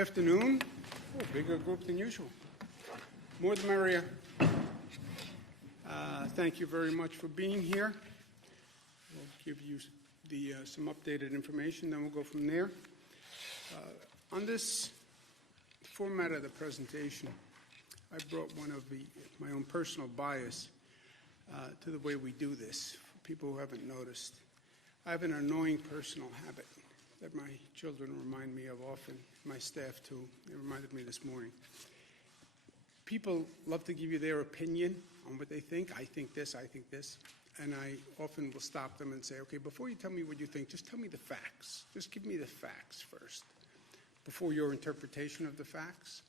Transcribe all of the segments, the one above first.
afternoon. Oh, bigger group than usual. More the merrier. Thank you very much for being here. We'll give you some updated information, then we'll go from there. On this format of the presentation, I brought one of my own personal bias to the way we do this, for people who haven't noticed. I have an annoying personal habit that my children remind me of often, my staff too. They reminded me this morning. People love to give you their opinion on what they think. I think this, and I often will stop them and say, okay, before you tell me what you think, just tell me the facts. Just give me the facts first, before your interpretation of the facts.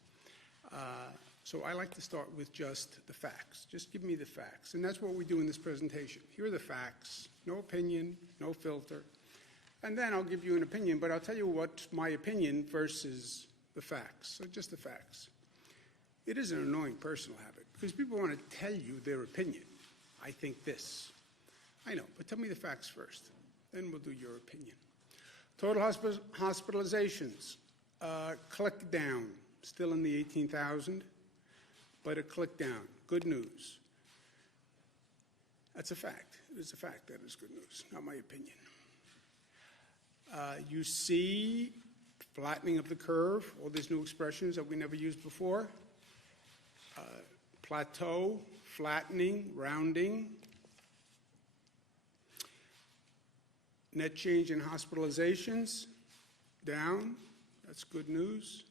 So I like to start with just the facts. Just give me the facts. And that's what we do in this presentation. Here are the facts. No opinion, no filter. And then I'll give you an opinion, but I'll tell you what's my opinion versus the facts. So just the facts. It is an annoying personal habit because people want to tell you their opinion. I think this. I know, but tell me the facts first. Then we'll do your opinion. Total hospitalizations. Click down. Still in the 18,000, but a click down. Good news. That's a fact. It is a fact. That is good news, not my opinion. You see flattening of the curve, all these new expressions that we never used before. Plateau, flattening, rounding. Net change in hospitalizations, down. That's good news.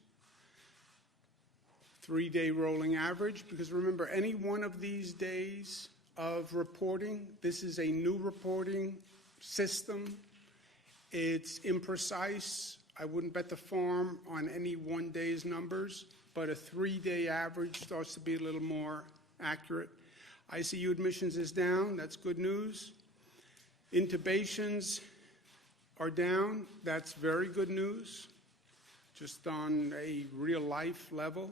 3-day rolling average, because remember, any one of these days of reporting, this is a new reporting system. It's imprecise. I wouldn't bet the farm on any one day's numbers, but a 3-day average starts to be a little more accurate. ICU admissions is down. That's good news. Intubations are down. That's very good news, just on a real-life level.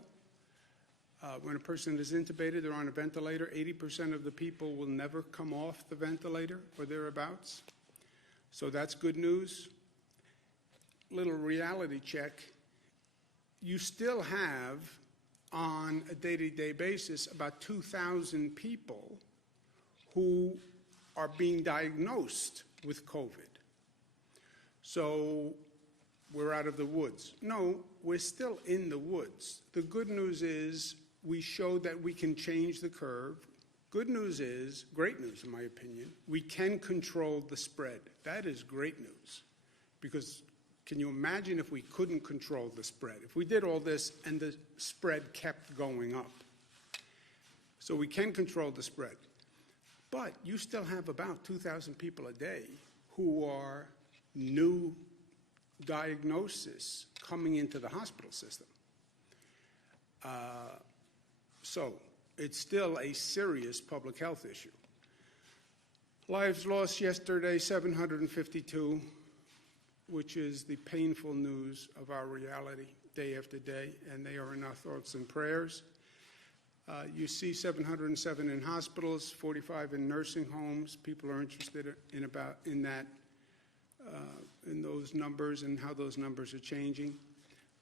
When a person is intubated, they're on a ventilator, 80% of the people will never come off the ventilator or thereabouts. So that's good news. Little reality check. You still have, on a day-to-day basis, about 2,000 people who are being diagnosed with COVID. So we're out of the woods. No, we're still in the woods. The good news is we showed that we can change the curve. Good news is, great news in my opinion, we can control the spread. That is great news, because can you imagine if we couldn't control the spread? If we did all this and the spread kept going up. So we can control the spread. But you still have about 2,000 people a day who are new diagnosis coming into the hospital system. So it's still a serious public health issue. Lives lost yesterday, 752, which is the painful news of our reality day after day, and they are in our thoughts and prayers. You see 707 in hospitals, 45 in nursing homes. People are interested in those numbers and how those numbers are changing.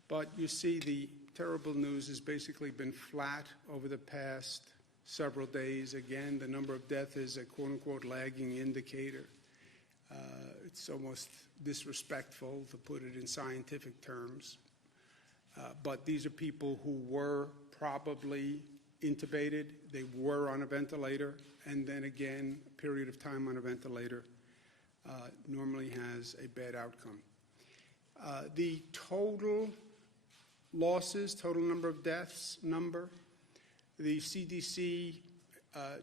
But you see the terrible news has basically been flat over the past several days. Again, the number of deaths is a quote-unquote lagging indicator. It's almost disrespectful to put it in scientific terms. But these are people who were probably intubated, they were on a ventilator, and then again, a period of time on a ventilator normally has a bad outcome. The total losses, total number of deaths number, the CDC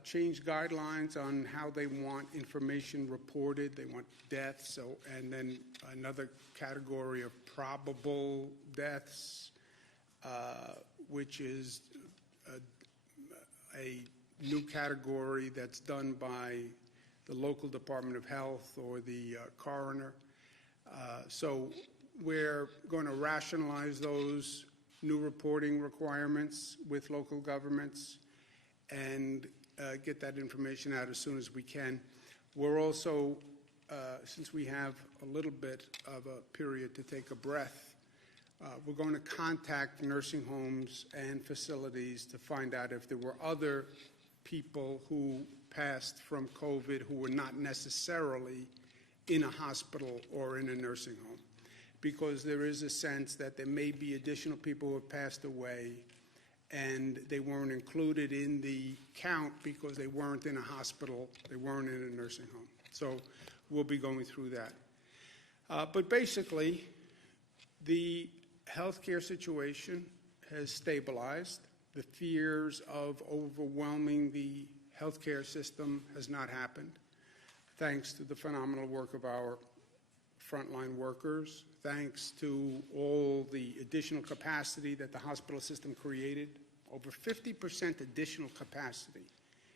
changed guidelines on how they want information reported. They want deaths, and then another category of probable deaths, which is a new category that's done by the local Department of Health or the coroner. So we're going to rationalize those new reporting requirements with local governments and get that information out as soon as we can. We're also, since we have a little bit of a period to take a breath, We're going to contact nursing homes and facilities to find out if there were other people who passed from COVID who were not necessarily in a hospital or in a nursing home, because there is a sense that there may be additional people who have passed away and they weren't included in the count because they weren't in a hospital, they weren't in a nursing home. So we'll be going through that. But basically, the healthcare situation has stabilized. The fears of overwhelming the healthcare system has not happened, thanks to the phenomenal work of our frontline workers, thanks to all the additional capacity that the hospital system created, over 50% additional capacity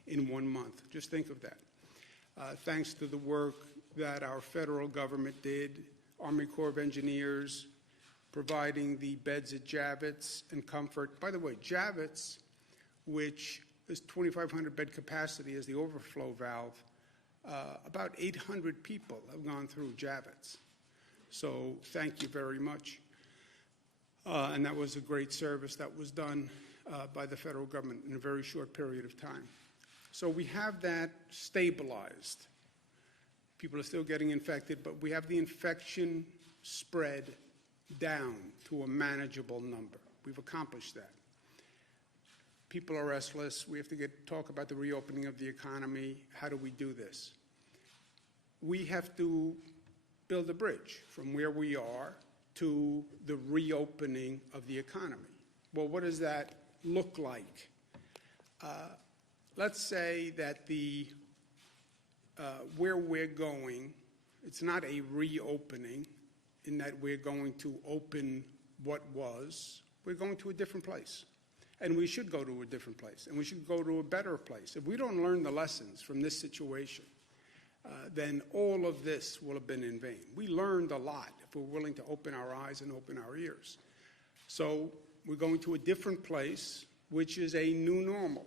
in 1 month. Just think of that. Thanks to the work that our federal government did, Army Corps of Engineers, providing the beds at Javits and Comfort. By the way, Javits, which is 2,500 bed capacity as the overflow valve, about 800 people have gone through Javits. So thank you very much. And that was a great service that was done by the federal government in a very short period of time. So we have that stabilized. People are still getting infected, but we have the infection spread down to a manageable number. We've accomplished that. People are restless. We have to talk about the reopening of the economy. How do we do this? We have to build a bridge from where we are to the reopening of the economy. Well, what does that look like? Let's say that where we're going, it's not a reopening in that we're going to open what was. We're going to a different place. And we should go to a different place. And we should go to a better place. If we don't learn the lessons from this situation, then all of this will have been in vain. We learned a lot if we're willing to open our eyes and open our ears. So we're going to a different place, which is a new normal.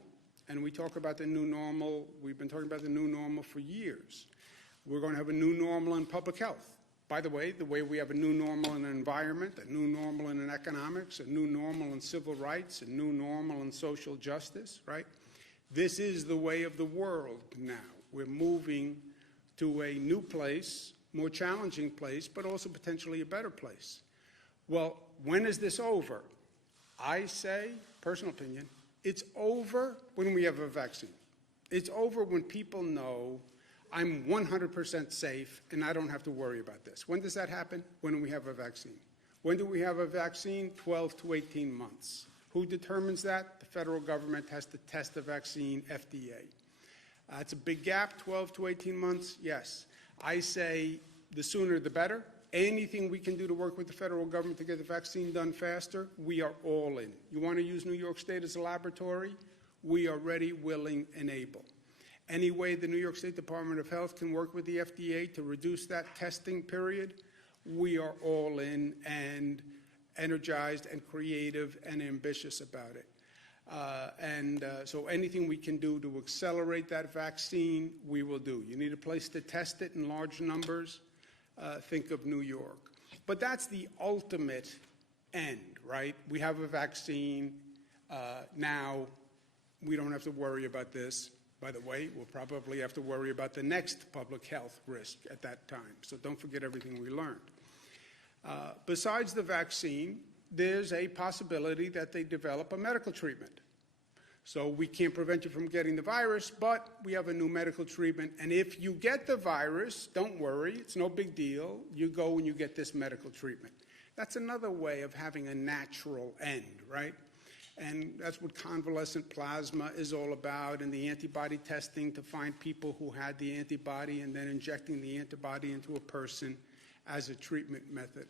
And we talk about the new normal. We've been talking about the new normal for years. We're going to have a new normal in public health. By the way we have a new normal in an environment, a new normal in economics, a new normal in civil rights, a new normal in social justice, right? This is the way of the world now. We're moving to a new place, more challenging place, but also potentially a better place. Well, when is this over? I say, personal opinion, it's over when we have a vaccine. It's over when people know I'm 100% safe and I don't have to worry about this. When does that happen? When we have a vaccine. When do we have a vaccine? 12 to 18 months. Who determines that? The federal government has to test the vaccine, FDA. It's a big gap, 12 to 18 months, yes. I say the sooner the better. Anything we can do to work with the federal government to get the vaccine done faster, we are all in. You want to use New York State as a laboratory? We are ready, willing, and able. Any way the New York State Department of Health can work with the FDA to reduce that testing period, we are all in and energized and creative and ambitious about it. So anything we can do to accelerate that vaccine, we will do. You need a place to test it in large numbers. Think of New York. But that's the ultimate end, right? We have a vaccine. Now we don't have to worry about this. By the way, we'll probably have to worry about the next public health risk at that time. So don't forget everything we learned. Besides the vaccine, there's a possibility that they develop a medical treatment. So we can't prevent you from getting the virus, but we have a new medical treatment. And if you get the virus, don't worry, it's no big deal. You go and you get this medical treatment. That's another way of having a natural end, right? And that's what convalescent plasma is all about, and the antibody testing to find people who had the antibody and then injecting the antibody into a person as a treatment method.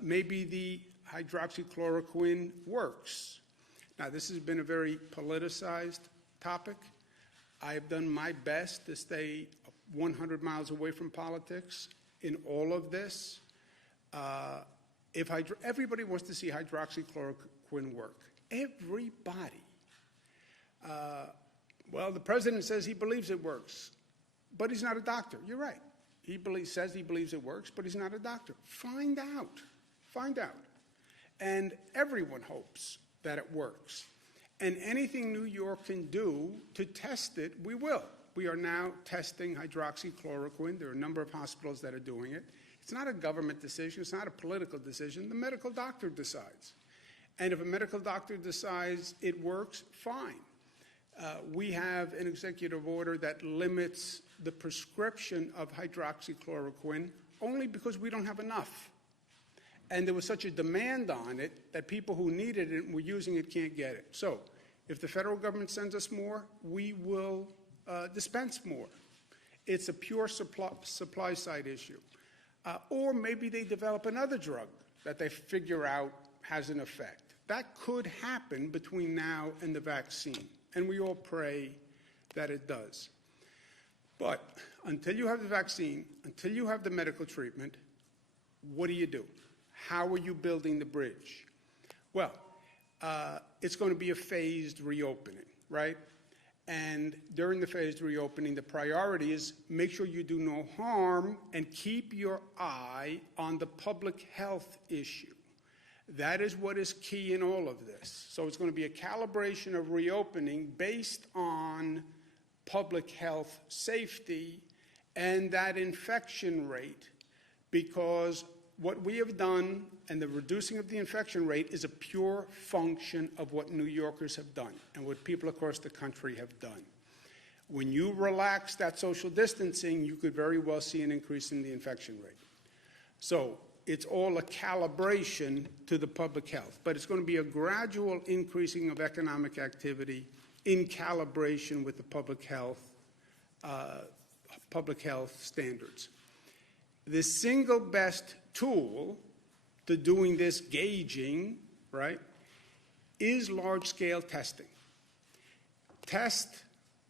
Maybe the hydroxychloroquine works. Now, this has been a very politicized topic. I have done my best to stay 100 miles away from politics in all of this. Everybody wants to see hydroxychloroquine work. Everybody. Well, the president says he believes it works, but he's not a doctor. You're right. He says he believes it works, but he's not a doctor. Find out. Find out. And everyone hopes that it works. And anything New York can do to test it, we will. We are now testing hydroxychloroquine. There are a number of hospitals that are doing it. It's not a government decision. It's not a political decision. The medical doctor decides. And if a medical doctor decides it works, fine. We have an executive order that limits the prescription of hydroxychloroquine only because we don't have enough. And there was such a demand on it that people who needed it and were using it can't get it. So if the federal government sends us more, we will dispense more. It's a pure supply side issue. Or maybe they develop another drug that they figure out has an effect. That could happen between now and the vaccine, and we all pray that it does. But until you have the vaccine, until you have the medical treatment, what do? How are you building the bridge? Well, it's going to be a phased reopening, right? And during the phased reopening, the priority is make sure you do no harm and keep your eye on the public health issue. That is what is key in all of this. So it's going to be a calibration of reopening based on public health safety and that infection rate, because what we have done and the reducing of the infection rate is a pure function of what New Yorkers have done and what people across the country have done. When you relax that social distancing, you could very well see an increase in the infection rate. So it's all a calibration to the public health, but it's going to be a gradual increasing of economic activity in calibration with the public health standards. The single best tool to doing this gauging, right, is large-scale testing. Test,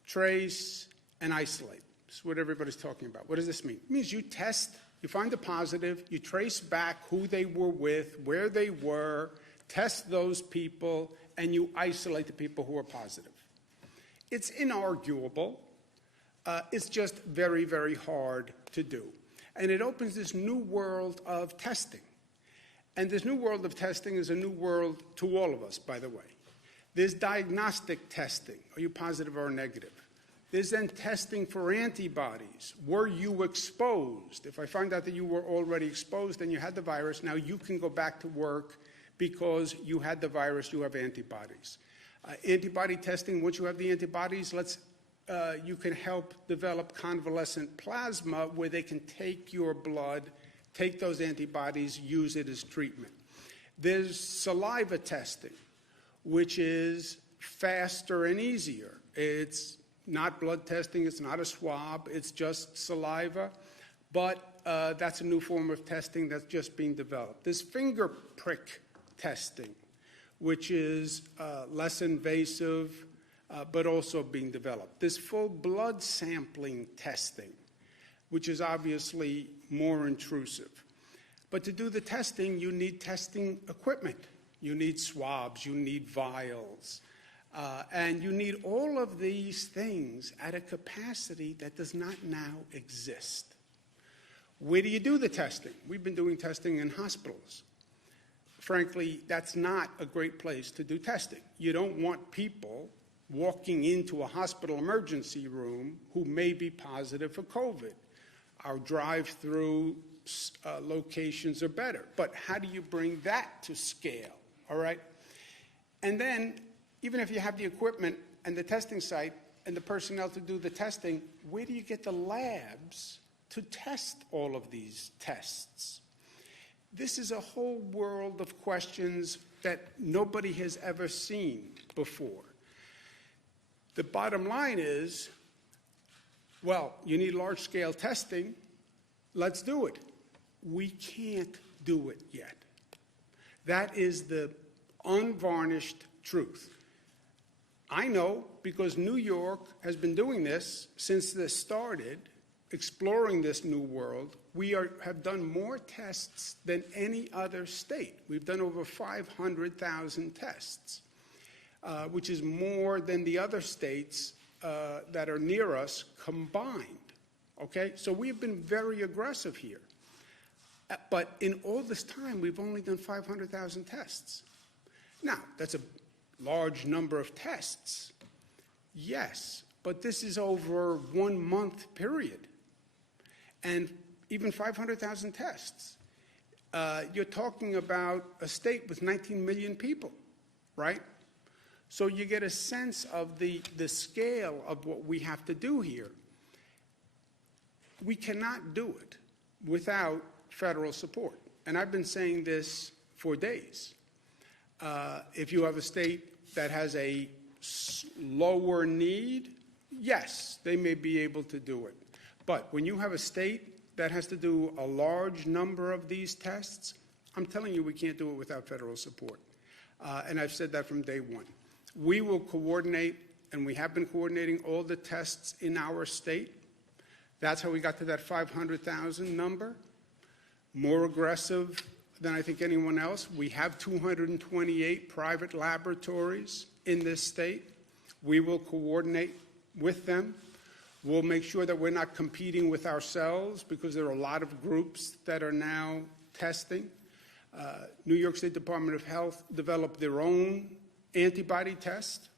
trace, and isolate. This is what everybody's talking about. What does this mean? It means you test, you find a positive, you trace back who they were with, where they were, test those people, and you isolate the people who are positive. It's inarguable. It's just very, very hard to do. And it opens this new world of testing. And this new world of testing is a new world to all of us, by the way. There's diagnostic testing. Are you positive or negative? There's then testing for antibodies. Were you exposed? If I find out that you were already exposed and you had the virus, now you can go back to work because you had the virus, you have antibodies. Antibody testing, once you have the antibodies, you can help develop convalescent plasma where they can take your blood, take those antibodies, use it as treatment. There's saliva testing, which is faster and easier. It's not blood testing, it's not a swab, it's just saliva, but that's a new form of testing that's just being developed. There's finger prick testing, which is less invasive, but also being developed. There's full blood sampling testing, which is obviously more intrusive. But to do the testing, you need testing equipment. You need swabs, you need vials, and you need all of these things at a capacity that does not now exist. Where do you do the testing? We've been doing testing in hospitals. Frankly, that's not a great place to do testing. You don't want people walking into a hospital emergency room who may be positive for COVID. Our drive-through locations are better. But how do you bring that to scale, all right? And then, even if you have the equipment and the testing site and the personnel to do the testing, where do you get the labs to test all of these tests? This is a whole world of questions that nobody has ever seen before. The bottom line is, well, you need large-scale testing. Let's do it. We can't do it yet. That is the unvarnished truth. I know because New York has been doing this since this started, exploring this new world. We have done more tests than any other state. We've done over 500,000 tests, which is more than the other states that are near us combined. Okay? So we've been very aggressive here. But in all this time, we've only done 500,000 tests. Now, that's a large number of tests, yes, but this is over 1 month period. And even 500,000 tests. You're talking about a state with 19 million people, right? So you get a sense of the scale of what we have to do here. We cannot do it without federal support. And I've been saying this for days. If you have a state that has a lower need, yes, they may be able to do it. But when you have a state that has to do a large number of these tests, I'm telling you we can't do it without federal support. And I've said that from day one. We will coordinate, and we have been coordinating all the tests in our state. That's how we got to that 500,000 number. More aggressive than I think anyone else. We have 228 private laboratories in this state. We will coordinate with them. We'll make sure that we're not competing with ourselves because there are a lot of groups that are now testing. New York State Department of Health developed their own antibody test,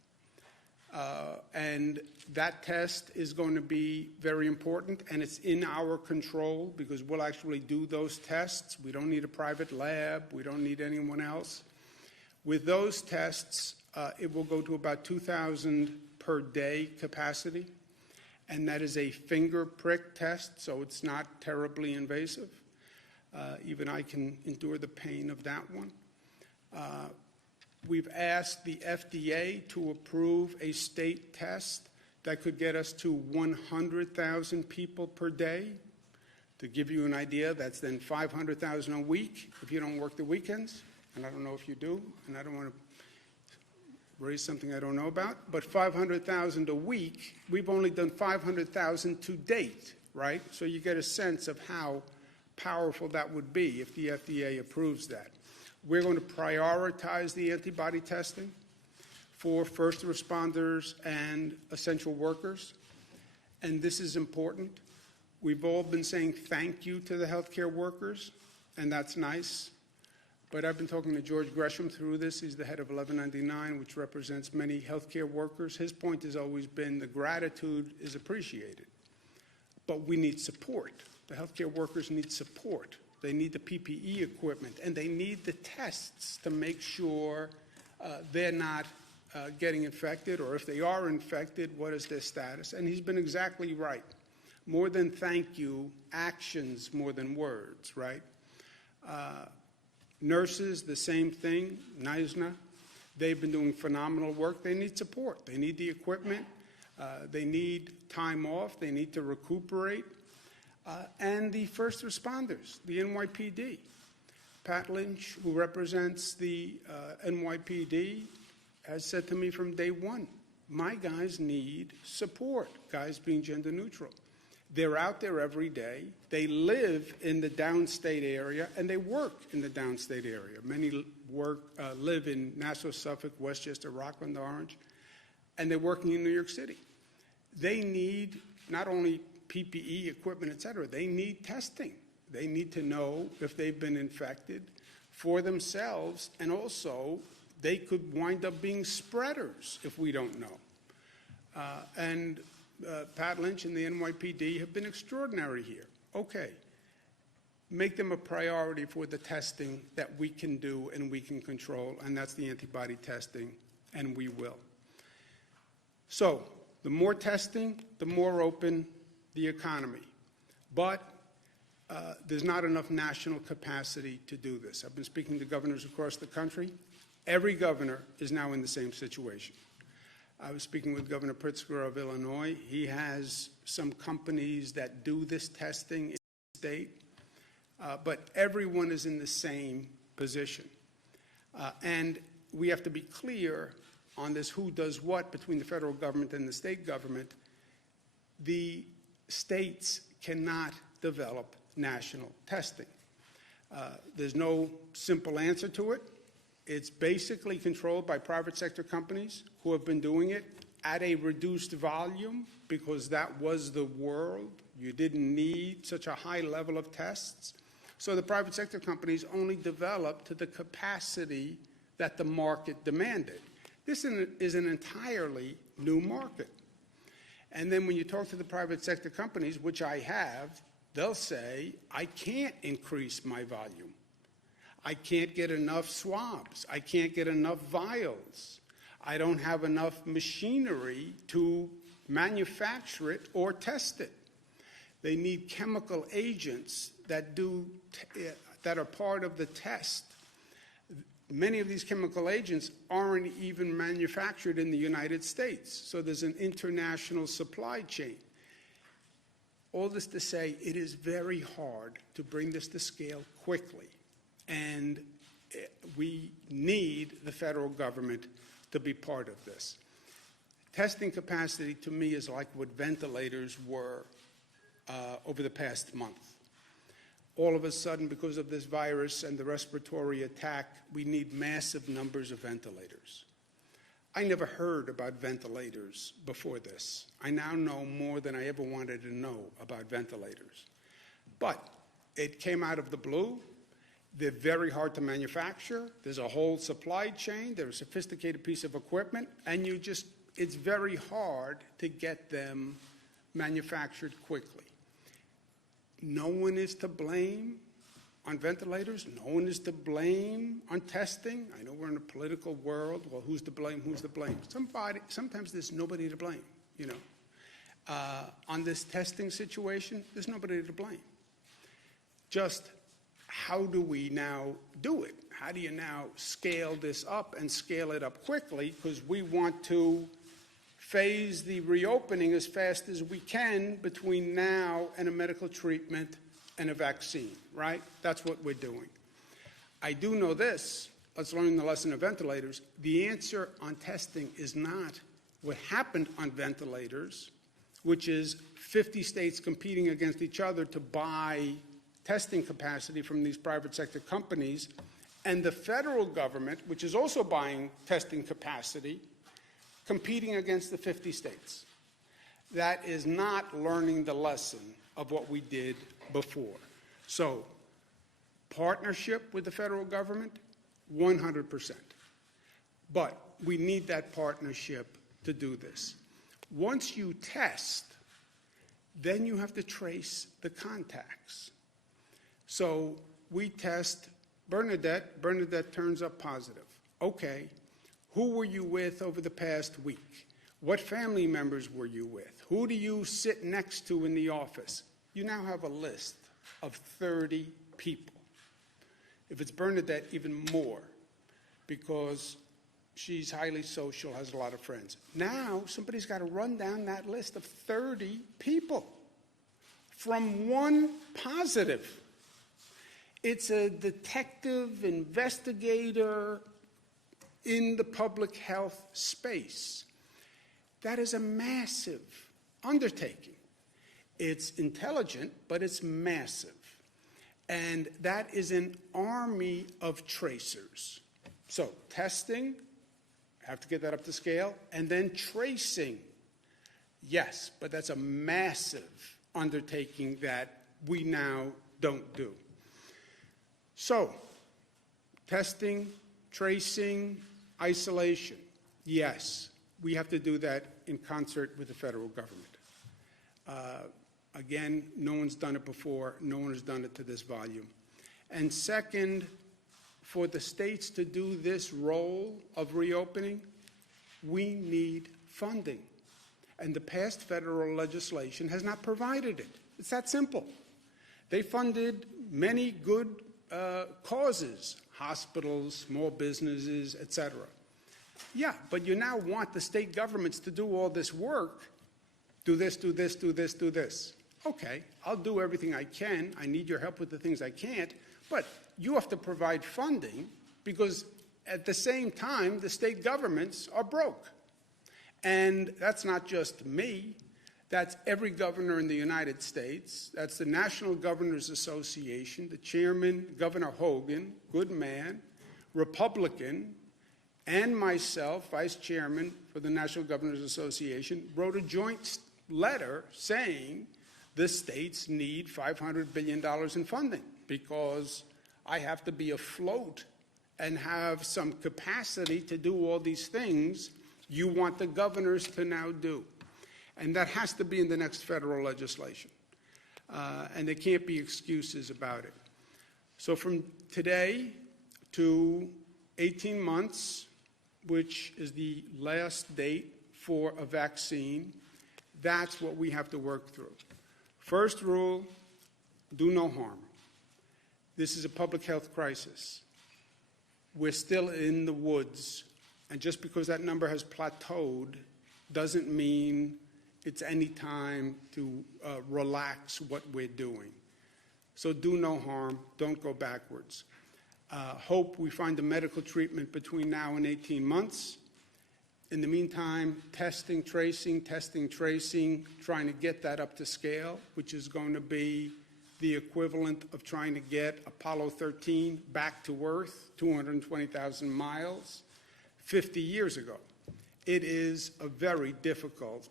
and that test is going to be very important, and it's in our control because we'll actually do those tests. We don't need a private lab. We don't need anyone else. With those tests, it will go to about 2,000 per day capacity, and that is a finger prick test, so it's not terribly invasive. Even I can endure the pain of that one. We've asked the FDA to approve a state test that could get us to 100,000 people per day. To give you an idea, that's then 500,000 a week if you don't work the weekends, and I don't know if you do, and I don't want to raise something I don't know about, but 500,000 a week, we've only done 500,000 to date, right? So you get a sense of how powerful that would be if the FDA approves that. We're going to prioritize the antibody testing for first responders and essential workers, and this is important. We've all been saying thank you to the healthcare workers, and that's nice. But I've been talking to George Gresham through this. He's the head of 1199, which represents many healthcare workers. His point has always been the gratitude is appreciated, but we need support. The healthcare workers need support. They need the PPE equipment, and they need the tests to make sure they're not getting infected, or if they are infected, what is their status? And he's been exactly right. More than thank you, actions more than words, right? Nurses, the same thing, NISNA. They've been doing phenomenal work. They need support. They need the equipment. They need time off. They need to recuperate. And the first responders, the NYPD. Pat Lynch, who represents the NYPD, has said to me from day one, my guys need support, guys being gender neutral. They're out there every day. They live in the downstate area, and they work in the downstate area. Many live in Nassau, Suffolk, Westchester, Rockland, Orange, and they're working in New York City. They need not only PPE equipment, et cetera, they need testing. They need to know if they've been infected for themselves, and also they could wind up being spreaders if we don't know. Pat Lynch and the NYPD have been extraordinary here. Okay, make them a priority for the testing that we can do and we can control, and that's the antibody testing, and we will. So the more testing, the more open the economy. But there's not enough national capacity to do this. I've been speaking to governors across the country. Every governor is now in the same situation. I was speaking with Governor Pritzker of Illinois. He has some companies that do this testing in the state, but everyone is in the same position. And we have to be clear on this who does what between the federal government and the state government. The states cannot develop national testing. There's no simple answer to it. It's basically controlled by private sector companies who have been doing it at a reduced volume because that was the world. You didn't need such a high level of tests. So the private sector companies only developed to the capacity that the market demanded. This is an entirely new market. And then when you talk to the private sector companies, which I have, they'll say, I can't increase my volume. I can't get enough swabs. I can't get enough vials. I don't have enough machinery to manufacture it or test it. They need chemical agents that are part of the test. Many of these chemical agents aren't even manufactured in the United States, so there's an international supply chain. All this to say, it is very hard to bring this to scale quickly, and we need the federal government to be part of this. Testing capacity, to me, is like what ventilators were over the past month. All of a sudden, because of this virus and the respiratory attack, we need massive numbers of ventilators. I never heard about ventilators before this. I now know more than I ever wanted to know about ventilators. But it came out of the blue. They're very hard to manufacture. There's a whole supply chain. They're a sophisticated piece of equipment, and it's very hard to get them manufactured quickly. No one is to blame on ventilators. No one is to blame on testing. I know we're in a political world. Well, who's to blame? Who's to blame? Sometimes there's nobody to blame, you know. On this testing situation, there's nobody to blame. Just how do we now do it? How do you now scale this up and scale it up quickly? Because we want to phase the reopening as fast as we can between now and a medical treatment and a vaccine, right? That's what we're doing. I do know this. Let's learn the lesson of ventilators. The answer on testing is not what happened on ventilators, which is 50 states competing against each other to buy testing capacity from these private sector companies, and the federal government, which is also buying testing capacity, competing against the 50 states. That is not learning the lesson of what we did before. So, partnership with the federal government, 100%. But we need that partnership to do this. Once you test, then you have to trace the contacts. So we test Bernadette. Bernadette turns up positive. Okay. Who were you with over the past week? What family members were you with? Who do you sit next to in the office? You now have a list of 30 people. If it's Bernadette, even more, because she's highly social, has a lot of friends. Now, somebody's got to run down that list of 30 people from one positive. It's a detective, investigator in the public health space. That is a massive undertaking. It's intelligent, but it's massive. And that is an army of tracers. So testing, have to get that up to scale, and then tracing. Yes, but that's a massive undertaking that we now don't do. So, testing, tracing, isolation. Yes, we have to do that in concert with the federal government. Again, no one's done it before. No one has done it to this volume. And second, for the states to do this role of reopening, we need funding. And the past federal legislation has not provided it. It's that simple. They funded many good causes, hospitals, small businesses, etc. Yeah, but you now want the state governments to do all this work. Do this, do this, do this, do this. Okay, I'll do everything I can. I need your help with the things I can't. But you have to provide funding because at the same time, the state governments are broke. And that's not just me. That's every governor in the United States. That's the National Governors Association. The chairman, Governor Hogan, good man, Republican, and myself, vice chairman for the National Governors Association, wrote a joint letter saying the states need $500 billion in funding. because I have to be afloat and have some capacity to do all these things you want the governors to now do. And that has to be in the next federal legislation. And there can't be excuses about it. So from today to 18 months, which is the last date for a vaccine, that's what we have to work through. First rule, do no harm. This is a public health crisis. We're still in the woods, and just because that number has plateaued doesn't mean it's any time to relax what we're doing. So do no harm, don't go backwards. Hope we find a medical treatment between now and 18 months. In the meantime, testing, tracing, trying to get that up to scale, which is going to be the equivalent of trying to get Apollo 13 back to Earth, 220,000 miles, 50 years ago. It is a very difficult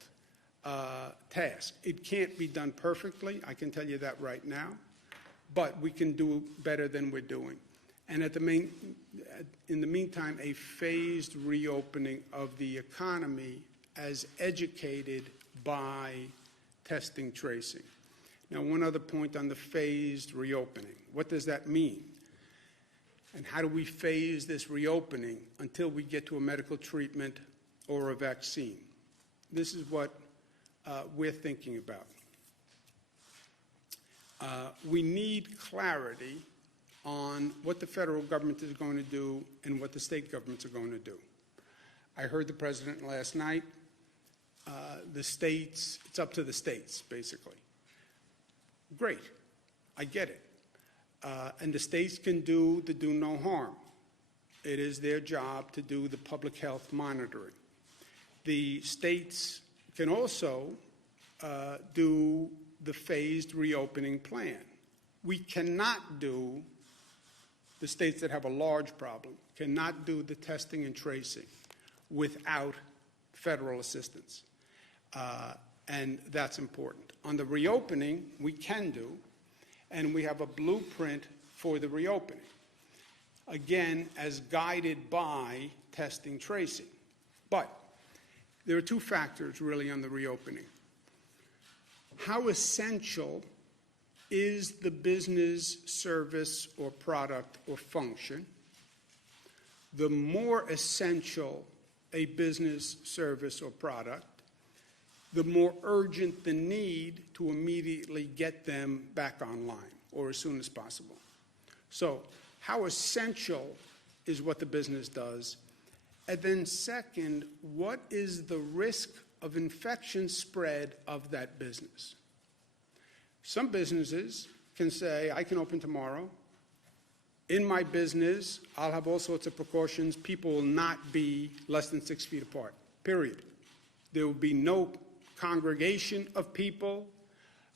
task. It can't be done perfectly, I can tell you that right now, but we can do better than we're doing. And in the meantime, a phased reopening of the economy as educated by testing, tracing. Now, one other point on the phased reopening. What does that mean? And how do we phase this reopening until we get to a medical treatment or a vaccine? This is what we're thinking about. We need clarity on what the federal government is going to do and what the state governments are going to do. I heard the president last night. The states, it's up to the states, basically. Great, I get it. And the states can do the do no harm. It is their job to do the public health monitoring. The states can also do the phased reopening plan. We cannot do, the states that have a large problem, cannot do the testing and tracing without federal assistance. And that's important. On the reopening, we can do, and we have a blueprint for the reopening. Again, as guided by testing, tracing. But there are two factors really on the reopening. How essential is the business, service, or product or function? The more essential a business, service, or product, the more urgent the need to immediately get them back online or as soon as possible. So, how essential is what the business does? And then second, what is the risk of infection spread of that business? Some businesses can say, I can open tomorrow. In my business, I'll have all sorts of precautions. People will not be less than 6 feet apart, period. There will be no congregation of people.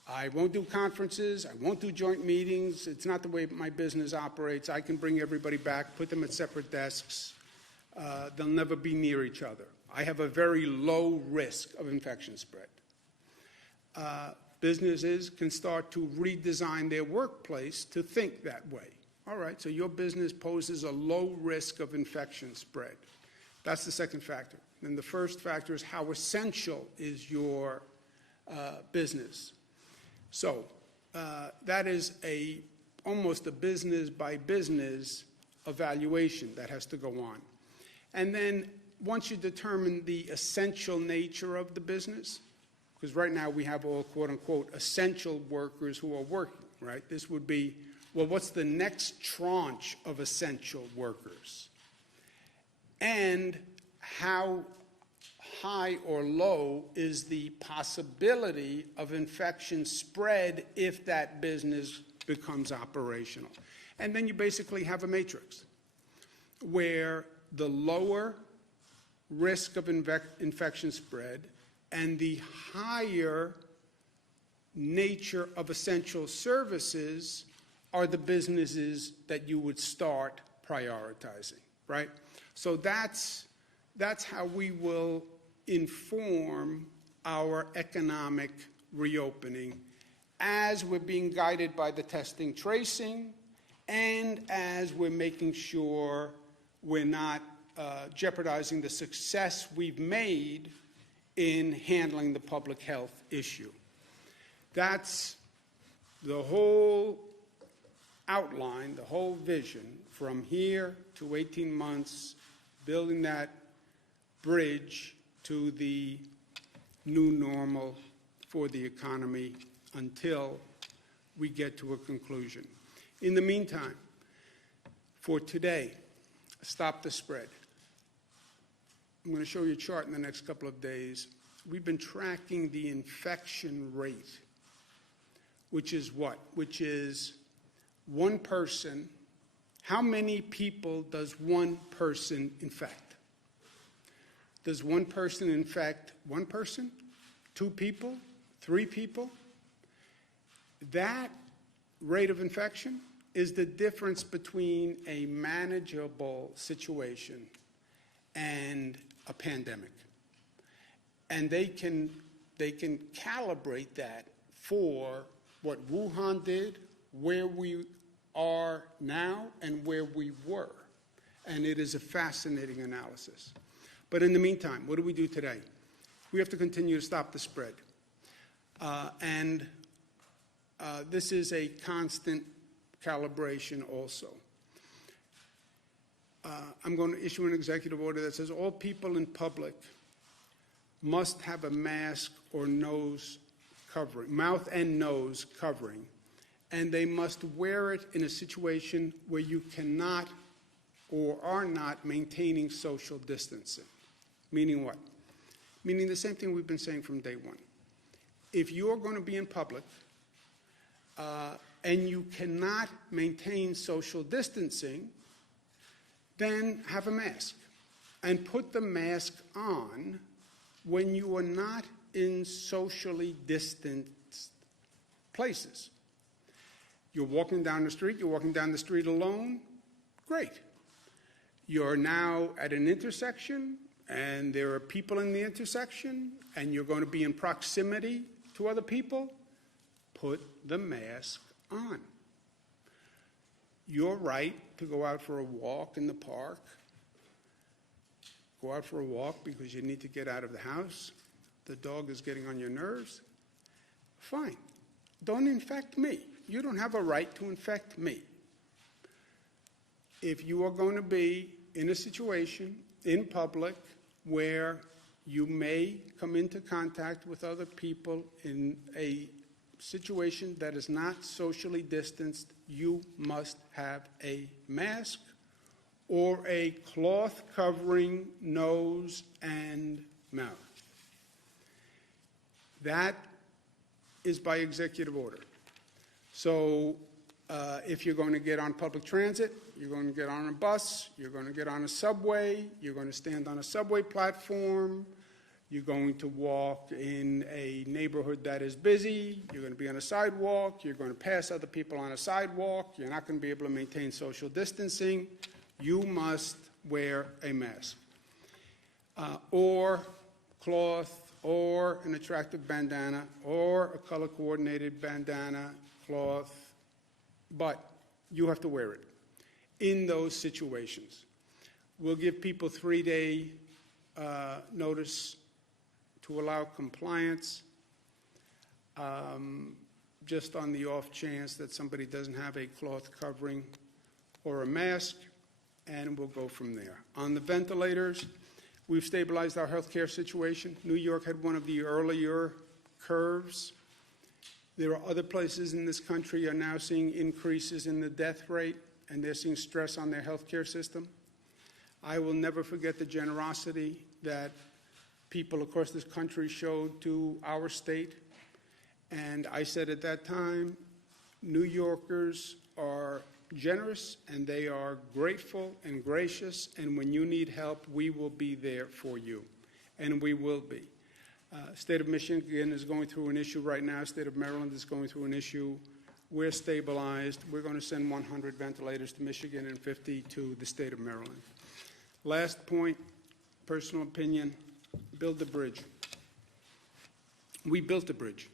I won't do conferences. I won't do joint meetings. It's not the way my business operates. I can bring everybody back, put them at separate desks. They'll never be near each other. I have a very low risk of infection spread. Businesses can start to redesign their workplace to think that way. All right, so your business poses a low risk of infection spread. That's the second factor. And the first factor is how essential is your business. So that is almost a business by business evaluation that has to go on. And then once you determine the essential nature of the business, because right now we have all quote-unquote essential workers who are working, right? This would be, well, what's the next tranche of essential workers? And how high or low is the possibility of infection spread if that business becomes operational? And then you basically have a matrix where the lower risk of infection spread and the higher nature of essential services are the businesses that you would start prioritizing, right? So that's how we will inform our economic reopening as we're being guided by the testing tracing, and as we're making sure we're not jeopardizing the success we've made in handling the public health issue. That's the whole outline, the whole vision from here to 18 months, building that bridge to the new normal for the economy until we get to a conclusion. In the meantime, for today, stop the spread. I'm going to show you a chart in the next couple of days. We've been tracking the infection rate, which is what? Which is one person. How many people does one person infect? Does one person infect one person? 2 people? 3 people? That rate of infection is the difference between a manageable situation and a pandemic. And they can calibrate that for what Wuhan did, where we are now, and where we were. And it is a fascinating analysis. But in the meantime, what do we do today? We have to continue to stop the spread. This is a constant calibration also. I'm going to issue an executive order that says all people in public must have a mask or nose covering, mouth and nose covering, and they must wear it in a situation where you cannot or are not maintaining social distancing. Meaning what? Meaning the same thing we've been saying from day one. If you're going to be in public and you cannot maintain social distancing, then have a mask. And put the mask on when you are not in socially distanced places. You're walking down the street alone, great. You're now at an intersection, and there are people in the intersection, and you're going to be in proximity to other people, put the mask on. Your right to go out for a walk in the park, go out for a walk because you need to get out of the house, the dog is getting on your nerves, fine. Don't infect me. You don't have a right to infect me. If you are going to be in a situation in public where you may come into contact with other people in a situation that is not socially distanced, you must have a mask or a cloth covering nose and mouth. That is by executive order. So if you're going to get on public transit, you're going to get on a bus, you're going to get on a subway, you're going to stand on a subway platform, you're going to walk in a neighborhood that is busy, you're going to be on a sidewalk, you're going to pass other people on a sidewalk, you're not going to be able to maintain social distancing, you must wear a mask. Or cloth, or an attractive bandana, or a color-coordinated bandana, cloth, but you have to wear it in those situations. We'll give people 3-day notice to allow compliance, just on the off chance that somebody doesn't have a cloth covering or a mask, and we'll go from there. On the ventilators, we've stabilized our healthcare situation. New York had one of the earlier curves. There are other places in this country are now seeing increases in the death rate, and they're seeing stress on their healthcare system. I will never forget the generosity that people across this country showed to our state. And I said at that time, New Yorkers are generous and they are grateful and gracious, and when you need help, we will be there for you. And we will be. State of Michigan is going through an issue right now. State of Maryland is going through an issue. We're stabilized. We're going to send 100 ventilators to Michigan and 50 to the state of Maryland. Last point, personal opinion, build the bridge. We built a bridge.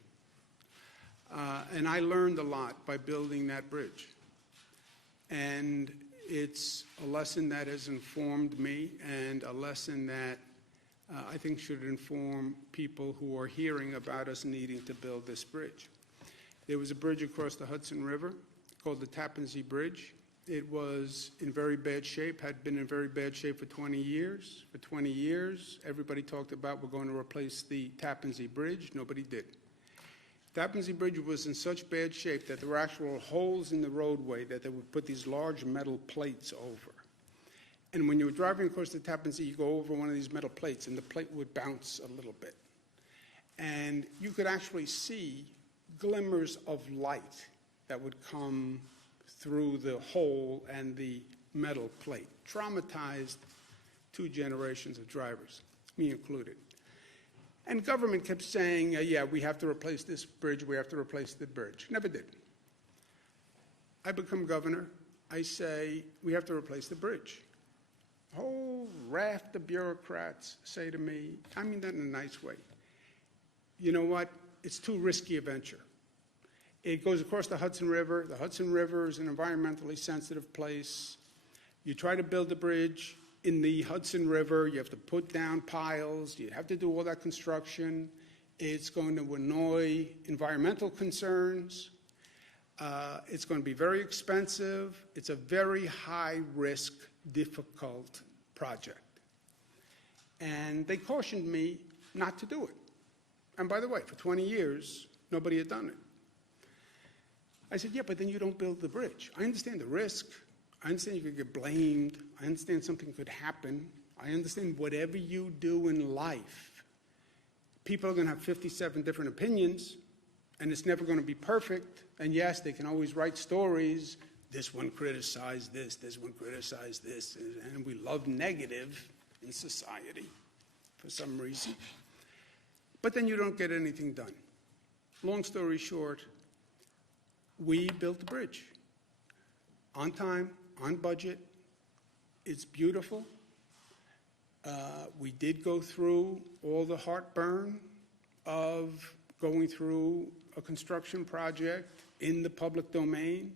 And I learned a lot by building that bridge. And it's a lesson that has informed me, and a lesson that I think should inform people who are hearing about us needing to build this bridge. There was a bridge across the Hudson River called the Tappan Zee Bridge. It was in very bad shape, had been in very bad shape for 20 years. For 20 years, everybody talked about we're going to replace the Tappan Zee Bridge. Nobody did. Tappan Zee Bridge was in such bad shape that there were actual holes in the roadway that they would put these large metal plates over. And when you were driving across the Tappan Zee, you go over one of these metal plates, and the plate would bounce a little bit. And you could actually see glimmers of light that would come through the hole and the metal plate. Traumatized 2 generations of drivers, me included. And government kept saying, yeah, we have to replace this bridge, we have to replace the bridge. Never did. I become governor, I say, we have to replace the bridge. A whole raft of bureaucrats say to me, I mean that in a nice way, you know what, it's too risky a venture. It goes across the Hudson River. The Hudson River is an environmentally sensitive place. You try to build a bridge in the Hudson River, you have to put down piles, you have to do all that construction. It's going to annoy environmental concerns. It's going to be very expensive. It's a very high-risk, difficult project. And they cautioned me not to do it. And by the way, for 20 years, nobody had done it. I said, yeah, but then you don't build the bridge. I understand the risk. I understand you could get blamed. I understand something could happen. I understand whatever you do in life, people are going to have 57 different opinions, and it's never going to be perfect. And yes, they can always write stories. This one criticized this one criticized this, and we love negative in society for some reason. But then you don't get anything done. Long story short, we built the bridge on time, on budget. It's beautiful. We did go through all the heartburn of going through a construction project in the public domain.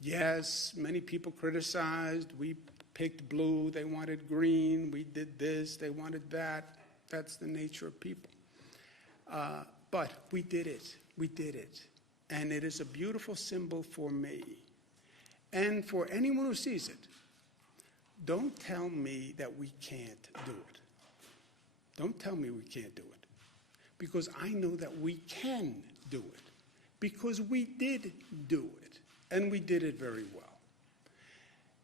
Yes, many people criticized. We picked blue, they wanted green. We did this, they wanted that. That's the nature of people. But we did it. We did it. And it is a beautiful symbol for me. And for anyone who sees it, don't tell me that we can't do it. Don't tell me we can't do it. Because I know that we can do it. Because we did do it. And we did it very well.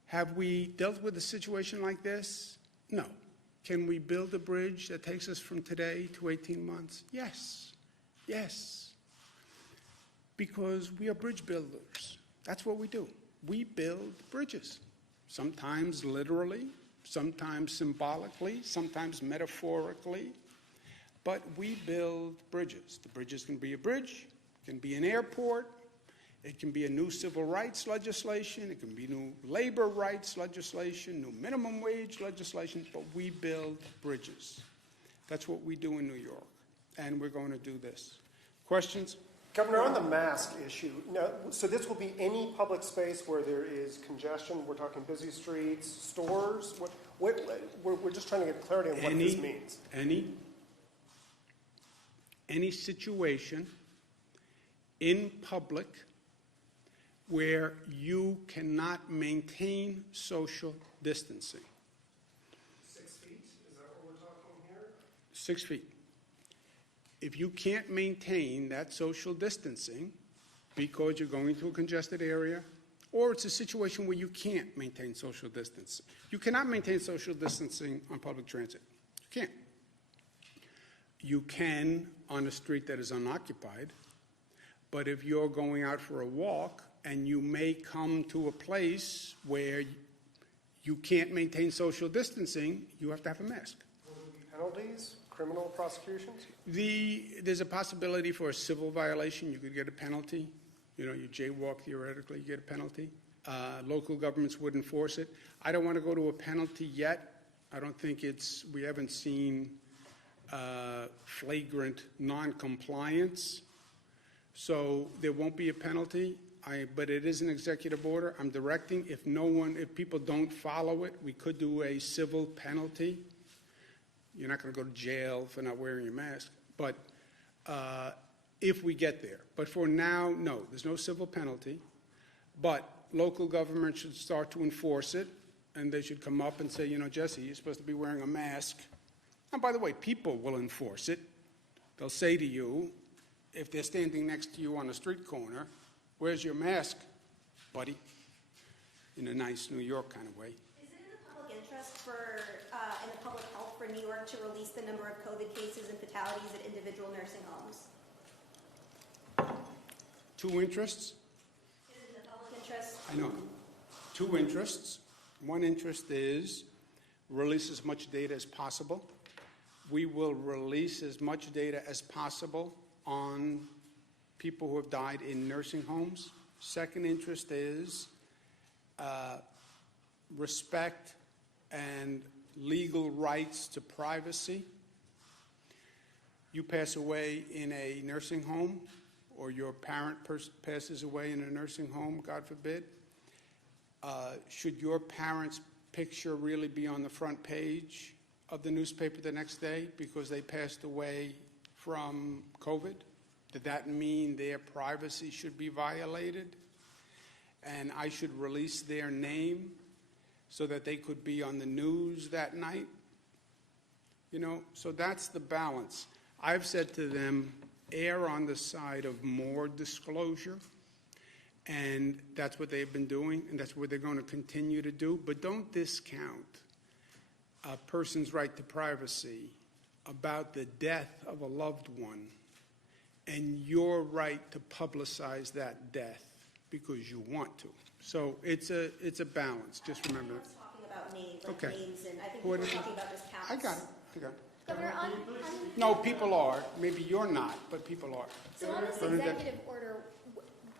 Have we dealt with a situation like this? No. Can we build a bridge that takes us from today to 18 months? Yes. Yes. Because we are bridge builders. That's what we do. We build bridges. Sometimes literally, sometimes symbolically, sometimes metaphorically. But we build bridges. The bridges can be a bridge, can be an airport, it can be a new civil rights legislation, it can be new labor rights legislation, new minimum wage legislation, but we build bridges. That's what we do in New York, and we're going to do this. Questions? Governor, on the mask issue, now, so this will be any public space where there is congestion. We're talking busy streets, stores. We're just trying to get clarity on what this means. Any situation in public where you cannot maintain social distancing. 6 feet? Is that what we're talking here? 6 feet. If you can't maintain that social distancing because you're going to a congested area, or it's a situation where you can't maintain social distancing. You cannot maintain social distancing on public transit. You can't. You can on a street that is unoccupied, but if you're going out for a walk and you may come to a place where you can't maintain social distancing, you have to have a mask. Will there be penalties? Criminal prosecutions? There's a possibility for a civil violation. You could get a penalty. You know, you jaywalk, theoretically, you get a penalty. Local governments would enforce it. I don't want to go to a penalty yet. I don't think we haven't seen flagrant noncompliance. So there won't be a penalty, but it is an executive order. I'm directing, if people don't follow it, we could do a civil penalty. You're not going to go to jail for not wearing your mask, but if we get there. But for now, no, there's no civil penalty, but local government should start to enforce it, and they should come up and say, you know, Jesse, you're supposed to be wearing a mask. And by the way, people will enforce it. They'll say to you, if they're standing next to you on a street corner, where's your mask, buddy? In a nice New York kind of way. Is it in the public interest in the public health for New York to release the number of COVID cases and fatalities at individual nursing homes? Two interests? Is it in the public interest? I know. Two interests. One interest is release as much data as possible. We will release as much data as possible on people who have died in nursing homes. Second interest is respect and legal rights to privacy. You pass away in a nursing home, or your parent passes away in a nursing home, God forbid, should your parent's picture really be on the front page of the newspaper the next day because they passed away from COVID? Did that mean their privacy should be violated? And I should release their name so that they could be on the news that night? You know, so that's the balance. I've said to them, err on the side of more disclosure, and that's what they've been doing, and that's what they're going to continue to do. But don't discount a person's right to privacy about the death of a loved one and your right to publicize that death because you want to. So it's a balance. Just remember. I was talking about names, like Okay. names, and I think people were talking about just counts. I got it. Governor, No, people are. Maybe you're not, but people are. so on this executive order,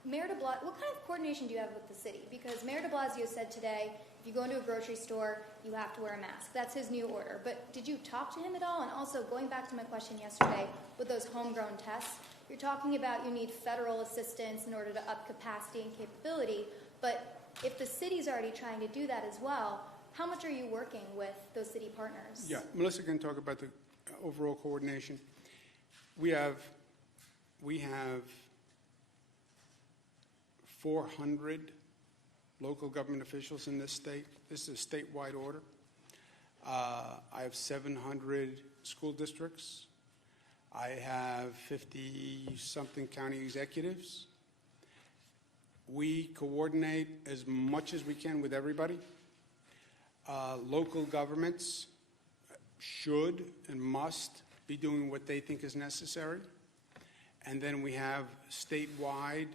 Mayor de Blasio, what kind of coordination do you have with the city? Because Mayor de Blasio said today, if you go into a grocery store, you have to wear a mask. That's his new order. But did you talk to him at all? And also, going back to my question yesterday with those homegrown tests, you're talking about you need federal assistance in order to up capacity and capability. But if the city's already trying to do that as well, how much are you working with those city partners? Yeah, Melissa can talk about the overall coordination. We have 400 local government officials in this state. This is a statewide order. I have 700 school districts. I have 50-something county executives. We coordinate as much as we can with everybody. Local governments should and must be doing what they think is necessary. And then we have statewide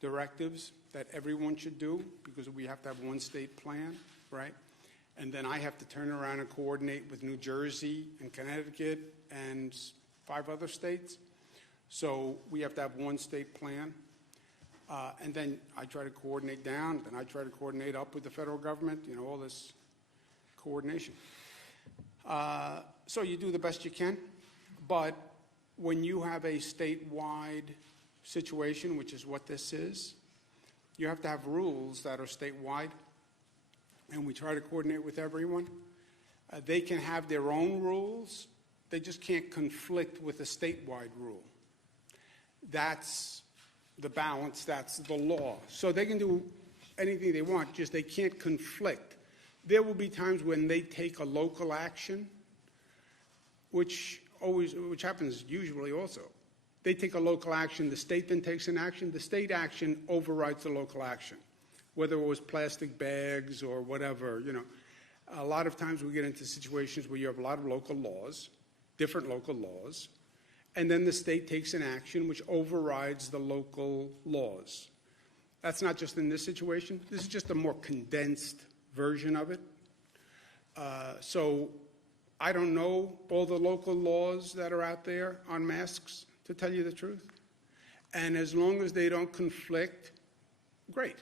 directives that everyone should do because we have to have one state plan, right? And then I have to turn around and coordinate with New Jersey and Connecticut and 5 other states. So we have to have one state plan. And then I try to coordinate down, then I try to coordinate up with the federal government, you know, all this coordination. So you do the best you can, but when you have a statewide situation, which is what this is, you have to have rules that are statewide, and we try to coordinate with everyone. They can have their own rules, they just can't conflict with a statewide rule. That's the balance, that's the law. So they can do anything they want, just they can't conflict. There will be times when they take a local action, which happens usually also. They take a local action, the state then takes an action, the state action overrides the local action, whether it was plastic bags or whatever, you know. A lot of times we get into situations where you have a lot of local laws, different local laws, and then the state takes an action which overrides the local laws. That's not just in this situation. This is just a more condensed version of it. So I don't know all the local laws that are out there on masks, to tell you the truth. And as long as they don't conflict, great.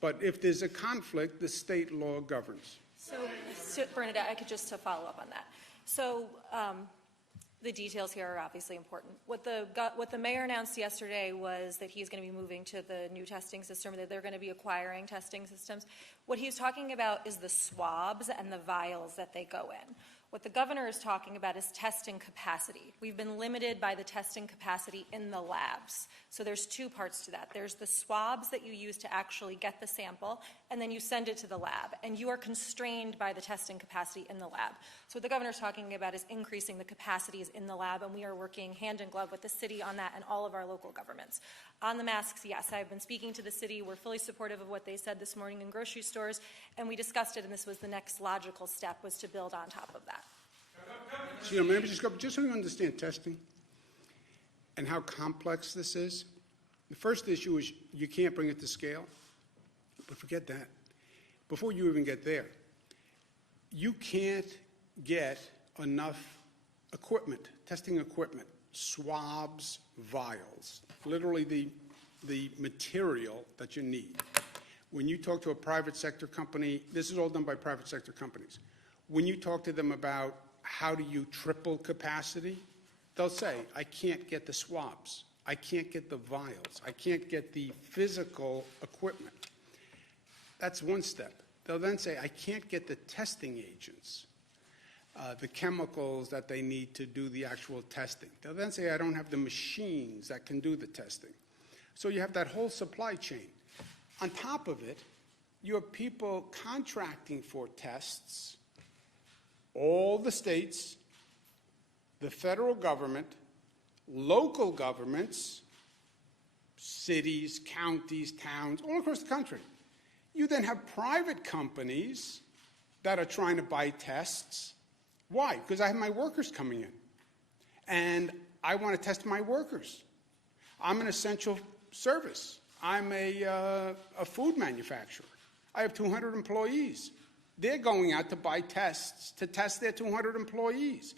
But if there's a conflict, the state law governs. So Bernadette, I could just to follow up on that. So The details here are obviously important. What the mayor announced yesterday was that he's going to be moving to the new testing system, that they're going to be acquiring testing systems. What he's talking about is the swabs and the vials that they go in. What the governor is talking about is testing capacity. We've been limited by the testing capacity in the labs. So there's two parts to that. There's the swabs that you use to actually get the sample, and then you send it to the lab. And you are constrained by the testing capacity in the lab. So what the governor's talking about is increasing the capacities in the lab, and we are working hand in glove with the city on that and all of our local governments. On the masks, yes, I've been speaking to the city. We're fully supportive of what they said this morning in grocery stores, and we discussed it, and this was the next logical step, was to build on top of that. So, maybe just so you understand testing and how complex this is. The first issue is you can't bring it to scale, but forget that. Before you even get there, you can't get enough equipment, testing equipment, swabs, vials, literally the material that you need. When you talk to a private sector company, this is all done by private sector companies. When you talk to them about how do you triple capacity, they'll say, I can't get the swabs. I can't get the vials. I can't get the physical equipment. That's one step. They'll then say, I can't get the testing agents, the chemicals that they need to do the actual testing. They'll then say, I don't have the machines that can do the testing. So you have that whole supply chain. On top of it, you have people contracting for tests, all the states, the federal government, local governments, cities, counties, towns, all across the country. You then have private companies that are trying to buy tests. Why? Because I have my workers coming in, and I want to test my workers. I'm an essential service. I'm a food manufacturer. I have 200 employees. They're going out to buy tests to test their 200 employees.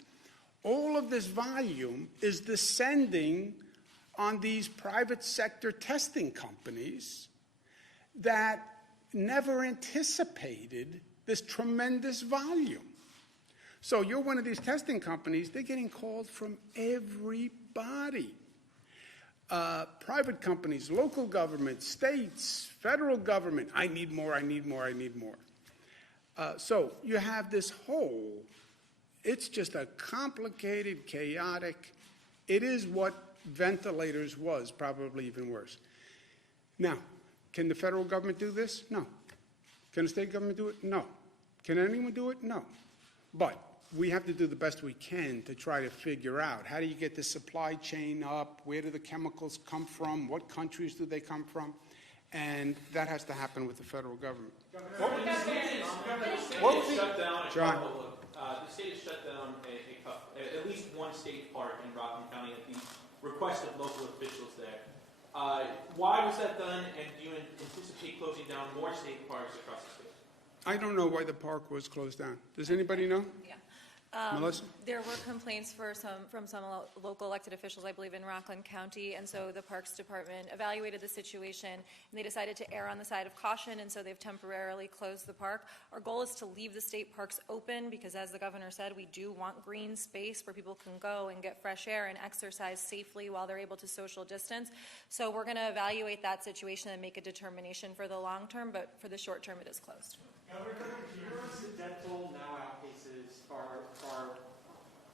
All of this volume is descending on these private sector testing companies that never anticipated this tremendous volume. So you're one of these testing companies, they're getting called from everybody. Private companies, local government, states, federal government, I need more, I need more, I need more. So you have this whole, it's just a complicated, chaotic, it is what ventilators was, probably even worse. Now, can the federal government do this? No. Can the state government do it? No. Can anyone do it? No. But we have to do the best we can to try to figure out how do you get the supply chain up, where do the chemicals come from, what countries do they come from, and that has to happen with the federal government. The state has shut down at least one state park in Rockland County at the request of local officials there. Why was that done, and do you anticipate closing down more state parks across the state? I don't know why the park was closed down. Does anybody know? Yeah. Melissa? There were complaints from some local elected officials, I believe, in Rockland County, and so the Parks Department evaluated the situation, and they decided to err on the side of caution, and so they've temporarily closed the park. Our goal is to leave the state parks open because, as the governor said, we do want green space where people can go and get fresh air and exercise safely while they're able to social distance. So we're going to evaluate that situation and make a determination for the long term, but for the short term, it is closed. Your incidental now outpaces far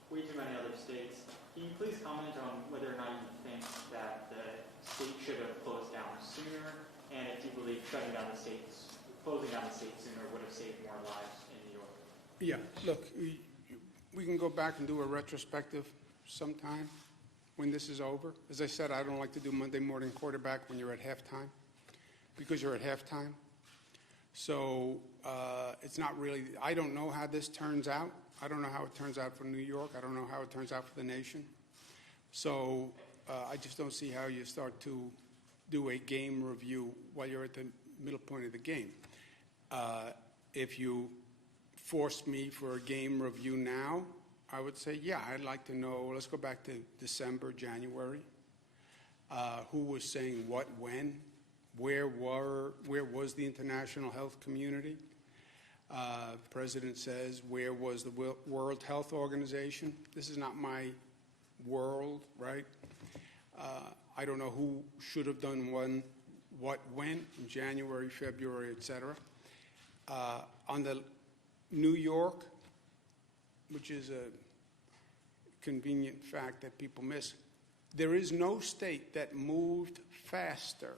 way too many other states. Can you please comment on whether or not you think that the state should have closed down sooner, and if you believe closing down the state sooner would have saved more lives in New York? Yeah, look, we can go back and do a retrospective sometime when this is over. As I said, I don't like to do Monday morning quarterback when you're at halftime, because you're at halftime. So it's not really, I don't know how this turns out. I don't know how it turns out for New York. I don't know how it turns out for the nation. So I just don't see how you start to do a game review while you're at the middle point of the game. If you forced me for a game review now, I would say, yeah, I'd like to know, let's go back to December, January. Who was saying what, when? Where was the international health community? The president says, where was the World Health Organization? This is not my world, right? I don't know who should have done what, when, in January, February, et cetera. On the New York, which is a convenient fact that people miss, there is no state that moved faster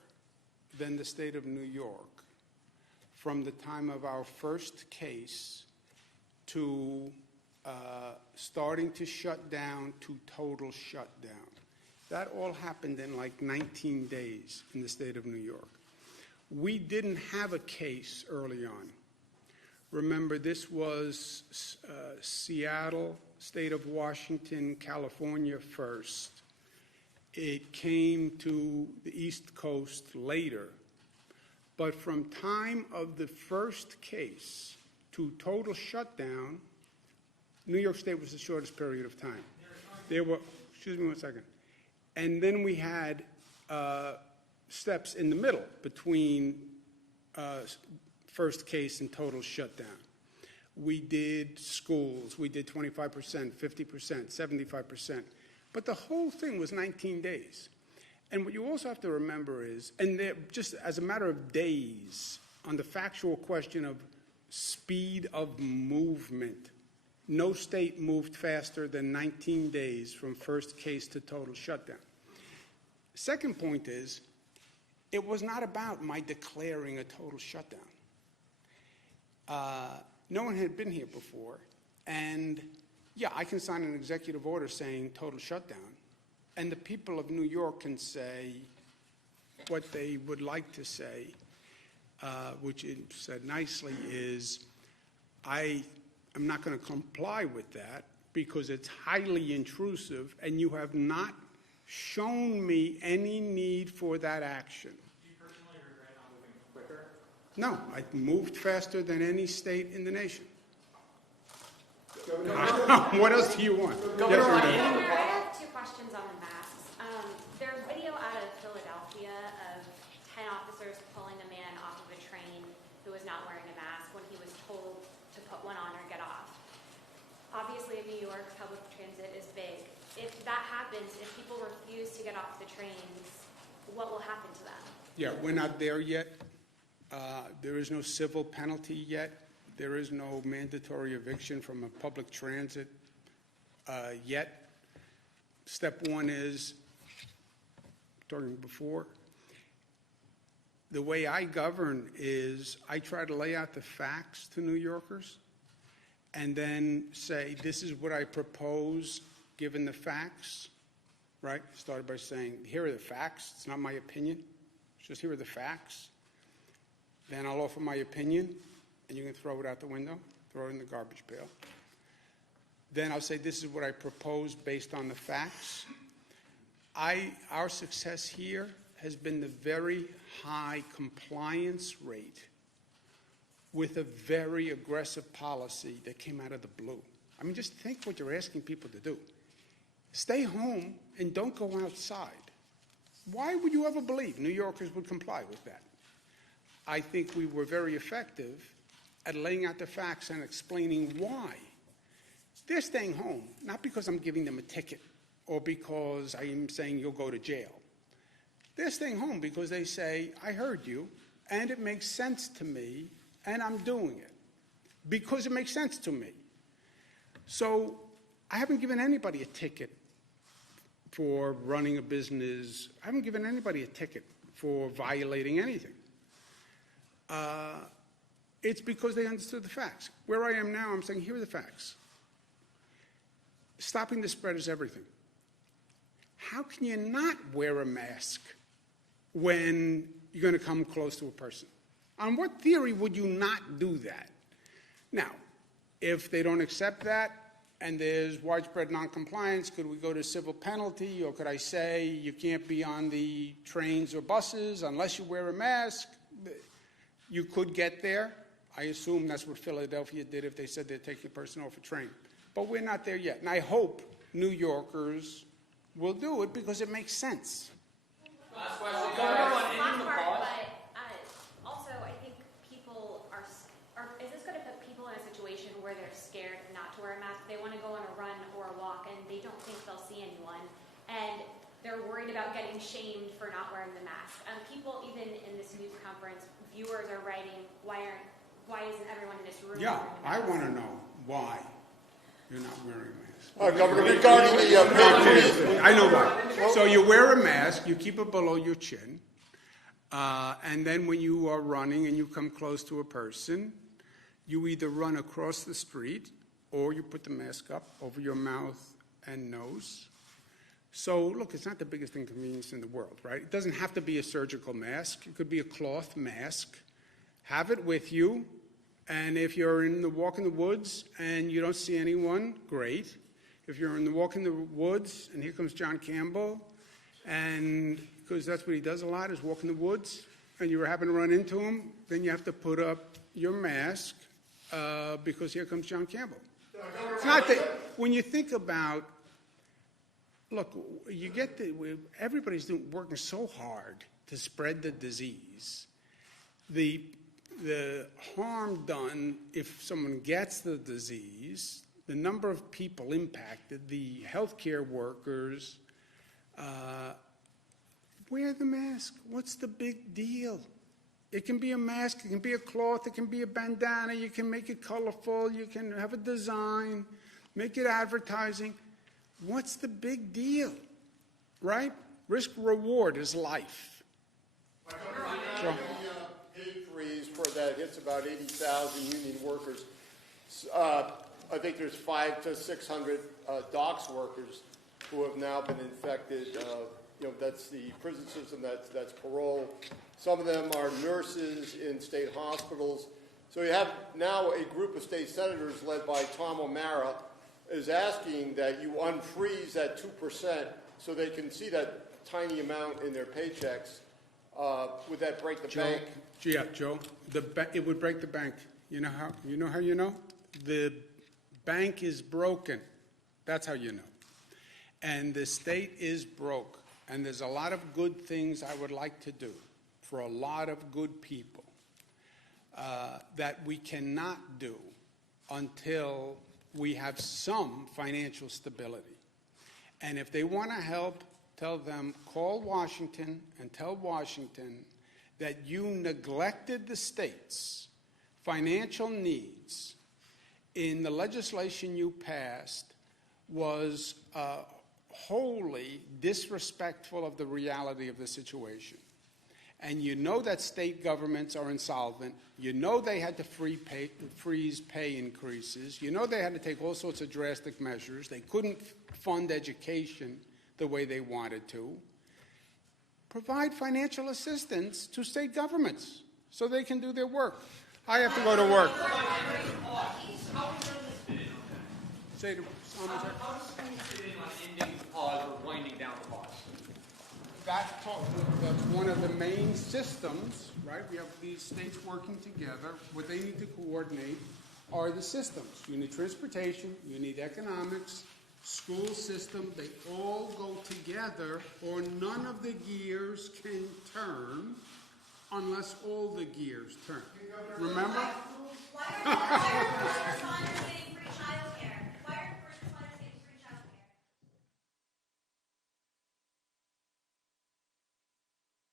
than the state of New York from the time of our first case to starting to shut down to total shutdown. That all happened in like 19 days in the state of New York. We didn't have a case early on. Remember, this was Seattle, state of Washington, California first. It came to the East Coast later. But from time of the first case to total shutdown, New York State was the shortest period of time. There were, excuse me one second. And then we had steps in the middle between first case and total shutdown. We did schools. We did 25%, 50%, 75%. But the whole thing was 19 days. And what you also have to remember is, and just as a matter of days, on the factual question of speed of movement, no state moved faster than 19 days from first case to total shutdown. Second point is, it was not about my declaring a total shutdown. No one had been here before, and yeah, I can sign an executive order saying total shutdown, and the people of New York can say what they would like to say, which it said nicely is, I'm not going to comply with that because it's highly intrusive, and you have not shown me any need for that action. Do you personally regret not moving quicker? No, I moved faster than any state in the nation. What else do you want? Governor, I have two questions on the masks. There's video out of Philadelphia of 10 officers pulling a man off of a train who was not wearing a mask when he was told to put one on or get off. Obviously, in New York, public transit is big. If that happens, if people refuse to get off the trains, what will happen to them? Yeah, we're not there yet. There is no civil penalty yet. There is no mandatory eviction from a public transit yet. Step one is, talking before, the way I govern is I try to lay out the facts to New Yorkers and then say, this is what I propose given the facts, right? Started by saying, here are the facts. It's not my opinion. It's just here are the facts. Then I'll offer my opinion, and you can throw it out the window, throw it in the garbage pail. Then I'll say, this is what I propose based on the facts. Our success here has been the very high compliance rate with a very aggressive policy that came out of the blue. I mean, just think what you're asking people to do. Stay home and don't go outside. Why would you ever believe New Yorkers would comply with that? I think we were very effective at laying out the facts and explaining why. They're staying home, not because I'm giving them a ticket or because I'm saying you'll go to jail. They're staying home because they say, I heard you, and it makes sense to me, and I'm doing it because it makes sense to me. So I haven't given anybody a ticket for running a business. I haven't given anybody a ticket for violating anything. It's because they understood the facts. Where I am now, I'm saying, here are the facts. Stopping the spread is everything. How can you not wear a mask when you're going to come close to a person? On what theory would you not do that? Now, if they don't accept that and there's widespread noncompliance, could we go to civil penalty, or could I say you can't be on the trains or buses unless you wear a mask? You could get there. I assume that's what Philadelphia did if they said they're taking a person off a train. But we're not there yet. And I hope New Yorkers will do it because it makes sense. Last question. But also, I think people are, is this going to put people in a situation where they're scared not to wear a mask? They want to go on a run or a walk and they don't don't think they'll see anyone. And they're worried about getting shamed for not wearing the mask. People, even in this news conference, viewers are writing, why isn't everyone in this room Yeah, wearing a I mask? want to know why you're not wearing a mask. Governor, regarding the I know why. So you wear a mask, you keep it below your chin, and then when you are running and you come close to a person, you either run across the street or you put the mask up over your mouth and nose. So, look, it's not the biggest inconvenience in the world, right? It doesn't have to be a surgical mask. It could be a cloth mask. Have it with you, and if you're walk in the woods and you don't see anyone, great. If you're in the walk in the woods and here comes John Campbell, and because that's what he does a lot is walk in the woods, and you happen to run into him, then you have to put up your mask because here comes John Campbell. It's not that when you think about, look, you get everybody's working so hard to spread the disease. The harm done if someone gets the disease, the number of people impacted, the healthcare workers, wear the mask. What's the big deal? It can be a mask, it can be a cloth, it can be a bandana, you can make it colorful, you can have a design, make it advertising. What's the big deal, right? Risk reward is life. The pay freeze for that hits about 80,000 union workers. I think there's 500 to 600 docks workers who have now been infected. That's the prison system, that's parole. Some of them are nurses in state hospitals. So you have now a group of state senators led by Tom O'Mara is asking that you unfreeze that 2% so they can see that tiny amount in their paychecks. Would that break the bank? Yeah, Joe, it would break the bank. You know how you know? The bank is broken. That's how you know. And the state is broke. And there's a lot of good things I would like to do for a lot of good people that we cannot do until we have some financial stability. And if they want to help, tell them, call Washington and tell Washington that you neglected the state's financial needs in the legislation you passed was wholly disrespectful of the reality of the situation. And you know that state governments are insolvent. You know they had to freeze pay increases. You know they had to take all sorts of drastic measures. They couldn't fund education the way they wanted to. Provide financial assistance to state governments so they can do their work. I have to go to work. Say to someone. How does school fit in on ending the pause or winding down the pause? That's one of the main systems, right? We have these states working together. What they need to coordinate are the systems. You need transportation, you need economics, school system. They all go together, or none of the gears can turn unless all the gears turn. Remember? Why are